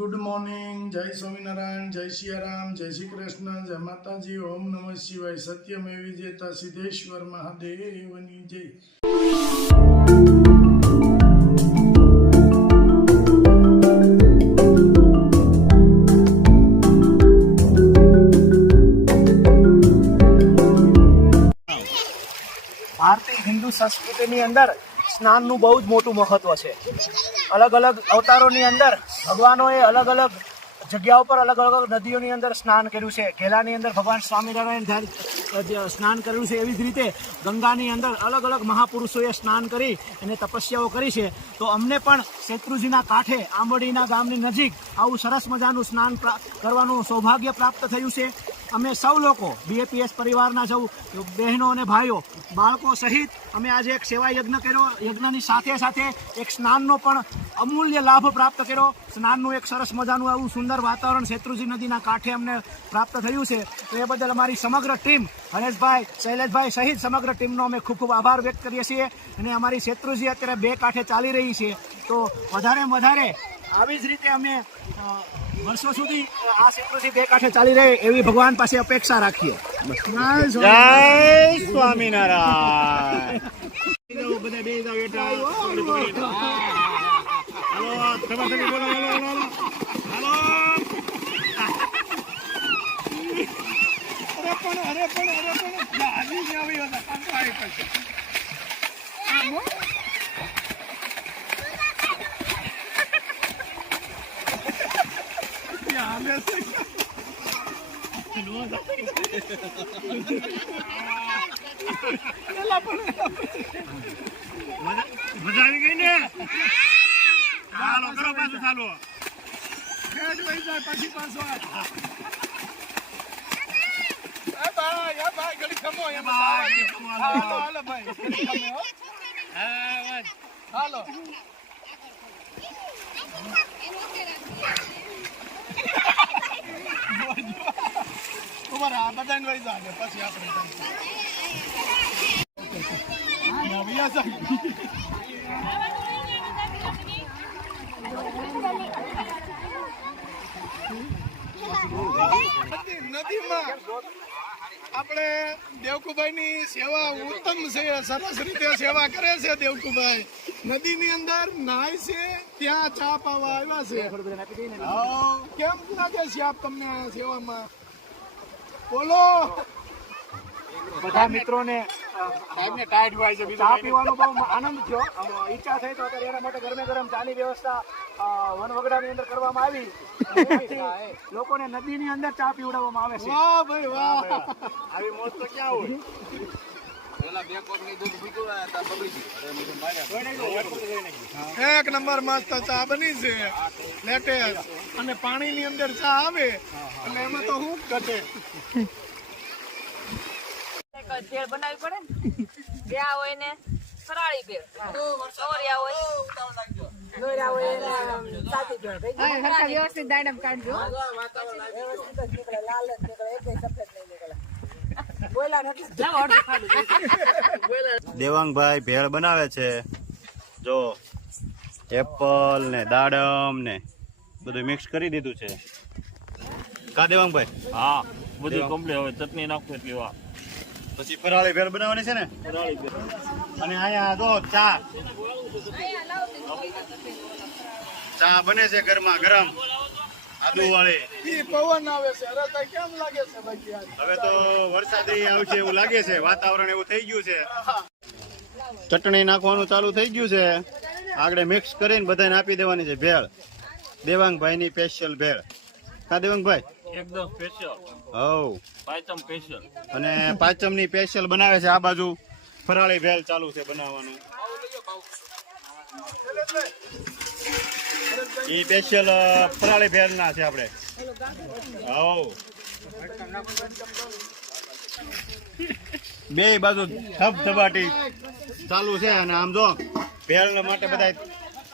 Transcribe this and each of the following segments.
Good morning, જય સ્વામિનારાયણ, જય સિયારામ, જય શ્રી કૃષ્ણ, જય માતાજી, ઓમ નમઃ શિવાય, સત્યમેવ જયતા, સિદ્ધેશ્વર મહાદેવની જય. ભારતીય હિન્દુ સંસ્કૃતિની અંદર સ્નાનનું બહુ જ મોટું મહત્વ છે. અલગ અલગ અવતારોની અંદર ભગવાનોએ અલગ અલગ જગ્યાઓ પર અલગ અલગ નદીઓની અંદર સ્નાન કર્યું છે. ઘેલાની અંદર ભગવાન સ્વામિનારાયણ સ્નાન કર્યું છે. એવી જ રીતે ગંગાની અંદર અલગ અલગ મહાપુરુષોએ સ્નાન કરી અને તપસ્યાઓ કરી છે. તો અમને પણ શેત્રુંજીના કાંઠે આંબોડીના ગામની નજીક આવું સરસ મજાનું સ્નાન કરવાનું સૌભાગ્ય પ્રાપ્ત થયું છે. અમે સૌ લોકો બીએપીએસ પરિવારના સૌ બહેનો અને ભાઈઓ બાળકો સહિત અમે આજે એક સેવા યજ્ઞ કર્યો. યજ્ઞની સાથે સાથે એક સ્નાનનો પણ અમૂલ્ય લાભ પ્રાપ્ત કર્યો. સ્નાનનું એક સરસ મજાનું આવું સુંદર વાતાવરણ શેત્રુંજી નદીના કાંઠે અમને પ્રાપ્ત થયું છે. તો એ બદલ અમારી સમગ્ર ટીમ હરેશભાઈ, શૈલેષભાઈ સહિત સમગ્ર ટીમનો અમે ખૂબ ખૂબ આભાર વ્યક્ત કરીએ છીએ. અને અમારી શેત્રુંજી અત્યારે બે કાંઠે ચાલી રહી છે. તો વધારે આવી જ રીતે અમે વર્ષો સુધી આ શેત્રુંજી બે કાંઠે ચાલી રહે એવી ભગવાન પાસે અપેક્ષા રાખીએ. જય સ્વામિનારાયણ. મજા આવી ગઈ ને? ચાલો કરો પાછું ચાલો. લઈ જાય પછી પાછો ભાઈ ઘડી ખમો હાલો ભાઈ હાલો આ બધાને લઈ જાય પછી આપણે નદીમાં આપણે દેવકુભાઈ ની સેવા ઉત્તમ છે. સરસ રીતે સેવા કરે છે દેવકુભાઈ. નદીની અંદર નાય છે, ત્યાં ચા પાવા આવ્યા છે. કેમ લાગે છે આપ તમને આ સેવામાં? બોલો. બધા મિત્રોને ચા પીવાનો બહુ આનંદ થયો. ઈચ્છા થઈ તો અત્યારે એના માટે ગરમે ગરમ ચાની વ્યવસ્થા વનવગડાની અંદર કરવામાં આવી. લોકોને નદીની અંદર ચા પીવડાવવામાં આવે છે. વાહ ભાઈ વાહ, આવી મોજ તો ક્યાં હોય? એક નંબર મસ્ત ચા બની છે, લેટેસ્ટ. અને પાણીની અંદર ચા આવે એટલે એમાં તો હું ઘટે. ભેળ બનાવવી પડે ને. ગયા હોય ને ફરાળી ભેળ, સવરિયા હોય લોયરા હોય ને સાદી ભેળ. વ્યવસ્થિત દાડમ કાઢજો. લાલ જ નીકળે, એક સફેદ નહીં નીકળે. દેવાંગભાઈ ભેળ બનાવે છે. જો એપલ ને દાડમ ને બધું મિક્સ કરી દીધું છે. કા દેવાંગભાઈ? હા, બધું કમ્પ્લીટ. હવે ચટણી નાખો એટલી વાર. પછી ફરાળી ભેળ બનાવવાની છે ને? ફરાળી ભેળ. અને અહીંયા જો ચા બને છે ગરમા ગરમ આદુ વાળી. પવન આવે છે. અરે કઈ કેમ લાગે છે ભાઈ? હવે તો વરસાદ આવશે એવું લાગે છે. વાતાવરણ એવું થઈ ગયું છે. ચટણી નાખવાનું ચાલુ થઈ ગયું છે. આગળ મિક્સ કરીને બધાને આપી દેવાની છે ભેળ. દેવાંગભાઈ ની સ્પેશિયલ ભેળ. કા દેવાંગભાઈ? એકદમ સ્પેશિયલ. હવ પાંચમ સ્પેશિયલ. અને પાંચમ ની સ્પેશિયલ બનાવે છે. આ બાજુ ફરાળી ભેળ ચાલુ છે બનાવવાનું. એ સ્પેશિયલ ફરાળી ભેળના છે આપણે. આવો બે બાજુ ધબધબાટી ચાલુ છે અને આમ જો ભેળ માટે બધા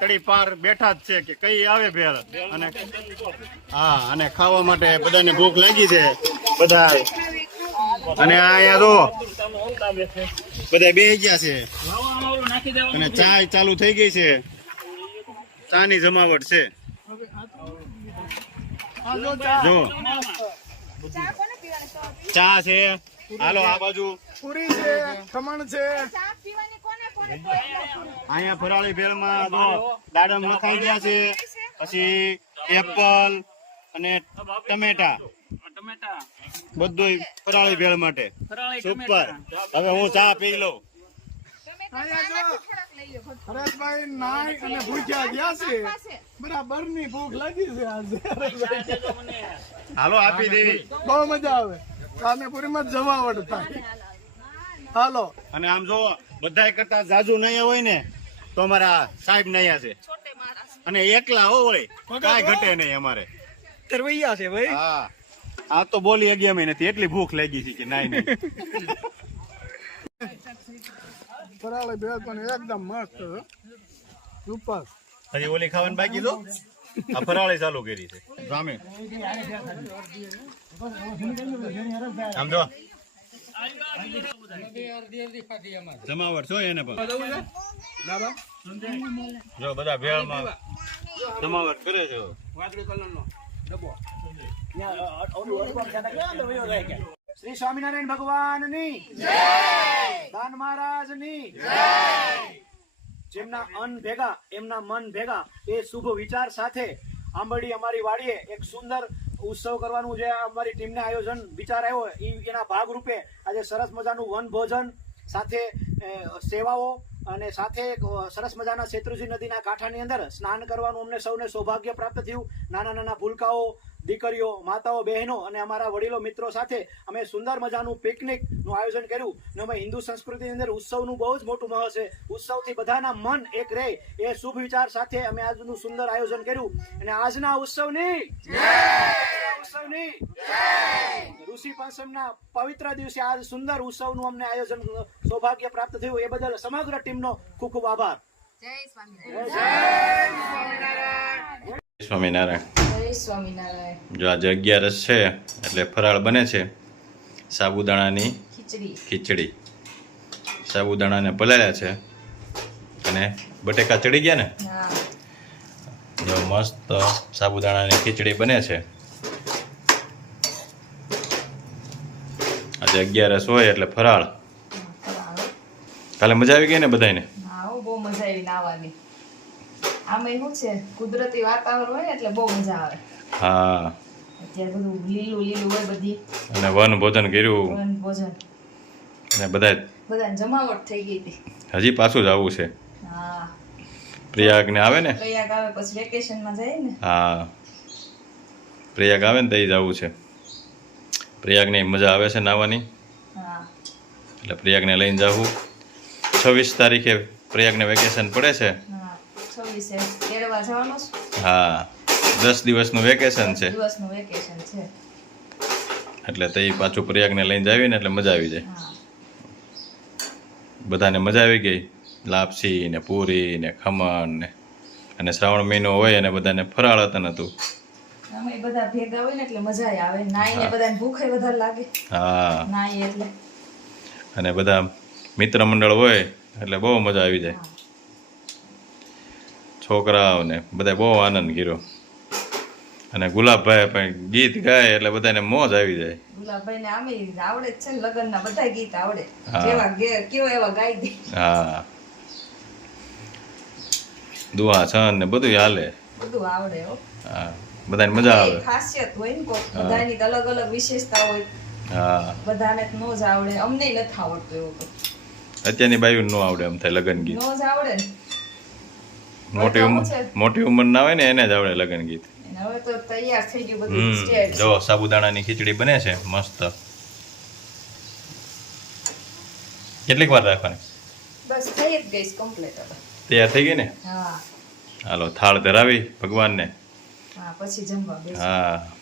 કડી પાર બેઠા જ છે કે કઈ આવે ભેળ. અને હા, અને ખાવા માટે બધાને ભૂખ લાગી છે બધા. અને અહીંયા જો બધા બેસી ગયા છે અને ચા ચાલુ થઈ ગઈ છે. ચાની જમાવટ છે જો. ચા છે, હાલો આ બાજુ પૂરી છે, ખમણ છે. અહીંયા ફરાળી ભેળમાં જો દાડમ લખાઈ ગયા છે, પછી એપલ અને ટમેટા બધું ફરાળી ભેળ માટે સુપર. હવે હું ચા પી લઉં. અહીંયા જો હરેશભાઈ નાઈ અને ભૂખ્યા ગયા છે. બરાબર ની ભૂખ લાગી છે આજે. હાલો આપી દેવી. બહુ મજા આવે. સામેપુરીમાં જમાવટ થાય. હાલો. અને આમ જો બધા કરતા જાજુ નહીં હોય ને તો અમારા સાહેબ નહીં છે, અને એકલા હોય કાંઈ ઘટે નહીં અમારે. તરવૈયા છે ભાઈ. હા, આ તો બોલી 11 મહિનાથી એટલી ભૂખ લાગી છે કે નાઈ નહીં. ફરાળી ભેળ પણ એકદમ મસ્ત સુપર. હજી ઓલી ખાવાની બાકી તો આ ફરાળી ચાલુ કરી છે સામે. આમ જો જમાવટ છો એને પણ જો બધા ભેળમાં જમાવટ કરે છે. શ્રી સ્વામિનારાયણ ભગવાનની દાન મહારાજની જેમના અન્ન ભેગા એમના મન ભેગા એ શુભ વિચાર સાથે આંબરડી અમારી વાડીએ એક સુંદર ઉત્સવ કરવાનું જે અમારી ટીમને આયોજન વિચાર આવ્યો એના ભાગરૂપે આજે સરસ મજાનું વન ભોજન સાથે સેવાઓ અને સાથે સરસ મજાના શેત્રુંજી નદીના કાંઠાની અંદર સ્નાન કરવાનું અમને સૌને સૌભાગ્ય પ્રાપ્ત થયું. નાના નાના ભૂલકાઓ, દીકરીઓ, માતાઓ, બહેનો અને અમારા વડીલો મિત્રો સાથે અમે સુંદર મજાનું પિકનિકનું આયોજન કર્યું. અને અમે હિન્દુ સંસ્કૃતિની અંદર ઉત્સવનું બહુ જ મોટું મહત્વ છે. ઉત્સવથી બધાના મન એક રહે એ શુભ વિચાર સાથે અમે આજનું સુંદર આયોજન કર્યું. અને આજના ઉત્સવની ઋષિ પાંચમના પવિત્ર દિવસે આજ સુંદર ઉત્સવનું અમને આયોજન સૌભાગ્ય પ્રાપ્ત થયું. એ બદલ સમગ્ર ટીમનો ખૂબ ખૂબ આભાર. જય સ્વામિનારાયણ. સ્વામિનારાયણ. જય સ્વામિનારાયણ. જો આજે 11 છે એટલે ફરાળ બને છે સાબુદાણાની ખીચડી. સાબુદાણાને પલાળ્યા છે અને બટેકા ચડી ગયા ને. હા. જો મસ્ત સાબુદાણાની ખીચડી બને છે. આજે 11 હોય એટલે ફરાળ. કાલે મજા આવી ગઈ ને બધાને? હા, બહુ મજા આવી નાવાની. આમાં શું છે, કુદરતી વાતાવરણ હોય ને એટલે બહુ મજા આવે. હા, અત્યારે બધું લીલું લીલું હોય બધી. અને વન ભોજન કર્યું વન ભોજન અને બધાને જમાવટ થઈ ગઈ હતી. હજી પાછું જ આવવું છે. હા, પ્રયાગ ને આવે ને. પ્રયાગ આવે પછી વેકેશનમાં જાય ને. હા, પ્રયાગ આવે ને તો જવું છે. પ્રયાગની મજા આવે છે નાવાની. હા. એટલે પ્રયાગને લઈને જવું. 26 તારીખે પ્રયાગને વેકેશન પડે છે. હા, 26 કેળવા જવાનું છે. હા, 10 દિવસનું વેકેશન છે. દિવસનું વેકેશન છે. એટલે તે પાછું પ્રયાગને લઈને જાવી ને એટલે મજા આવી જાય. હા. બધાને મજા આવી ગઈ. લાપસી ને પૂરી ને ખમણ ને અને શ્રાવણ મહિનો હોય અને બધાને ફરાળ હતું નતું. અમે બધા ભેગા હોય ને એટલે મજા આવે. નાઈને બધાને ભૂખે વધારે લાગે. હા, નાઈ એટલે અને બધા મિત્ર મંડળ હોય એટલે બહુ મજા આવી જાય. છોકરાઓને બધા બહુ આનંદ કર્યો. અને ગુલાબભાઈ પણ ગીત ગાય એટલે બધાને મોજ આવી જાય. ગુલાબભાઈ ને આમે આવડે જ છે ને, લગ્નના બધા ગીત આવડે. હા. જેવા કેવો એવા ગાઈ દે. હા, દુઆ છન ને બધું હાલે. બધું આવડે હો. હા, બધાને મજા આવે. એ ખાસિયત હોય ને કોઈ બધાની અલગ અલગ વિશેષતા હોય. હા, બધાને નો જ આવડે. અમને નથી આવડતું એવું તો. અત્યારની બાયું ન આવડે એમ થાય લગ્ન ગીત. નો જ આવડે ને. મોટી ઉંમર ના હોય ને એને જ આવડે લગ્ન ગીત. અને હવે તો તૈયાર થઈ ગયું બધું સ્ટેજ. જો સાબુદાણાની ખીચડી બને છે મસ્ત. કેટલીક વાર રાખવાની? બસ થઈ જ ગઈ કમ્પ્લીટ હવે. તૈયાર થઈ ગઈ ને? હા. હાલો થાળ ધરાવી ભગવાનને પછી જમવા હા